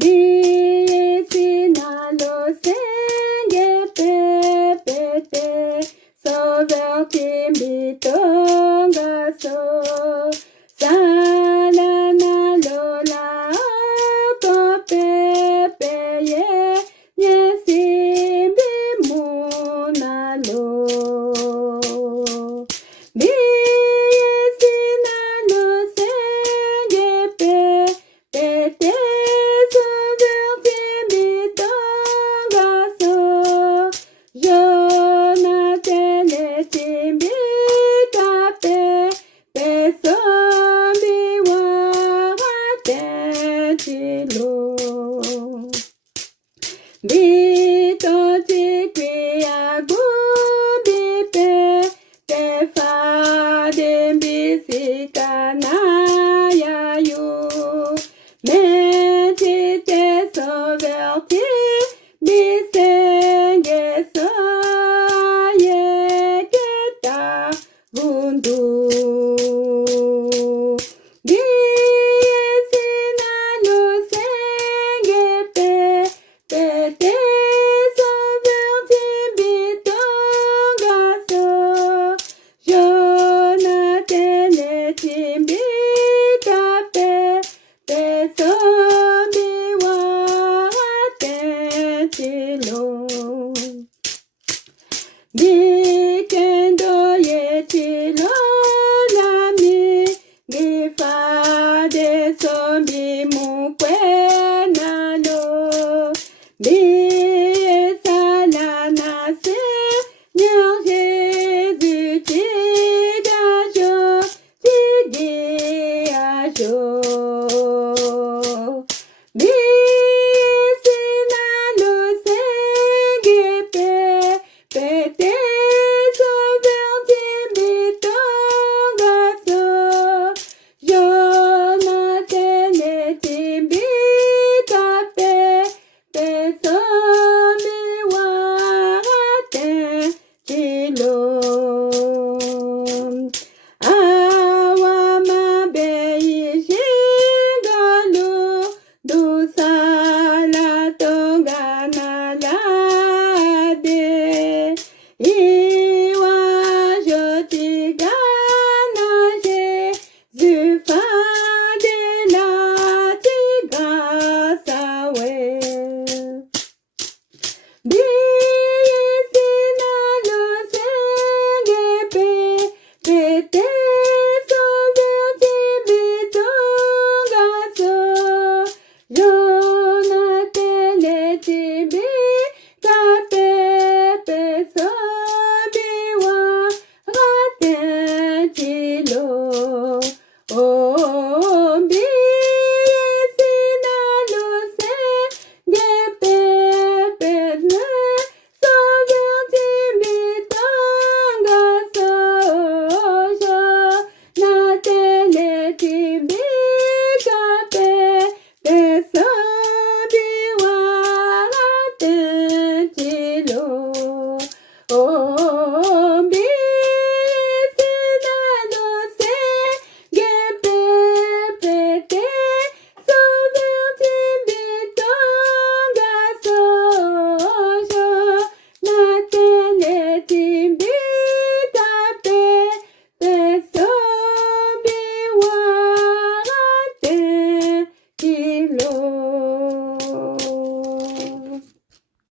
Bisinalo Sèngué Pèpé Sauveur Timbitonga So Salana Lola Ko Pèpé Yesimbi Munalo Bisinalo Sèngué Pèpé Sauveur Timbitonga So Jonathan et Timbika Pèpé Sombi Waratentilo Bito tikwi agubi Pèpé Fadembisika na yayu Mentite soverti Bisenge soye keta vundu Bisinalo Sèngué Pèpé soverti bitonga so Jonathan et Timbika Pèpé sombi waratentilo Bikendo yetilo lami Gifade sombi mukwe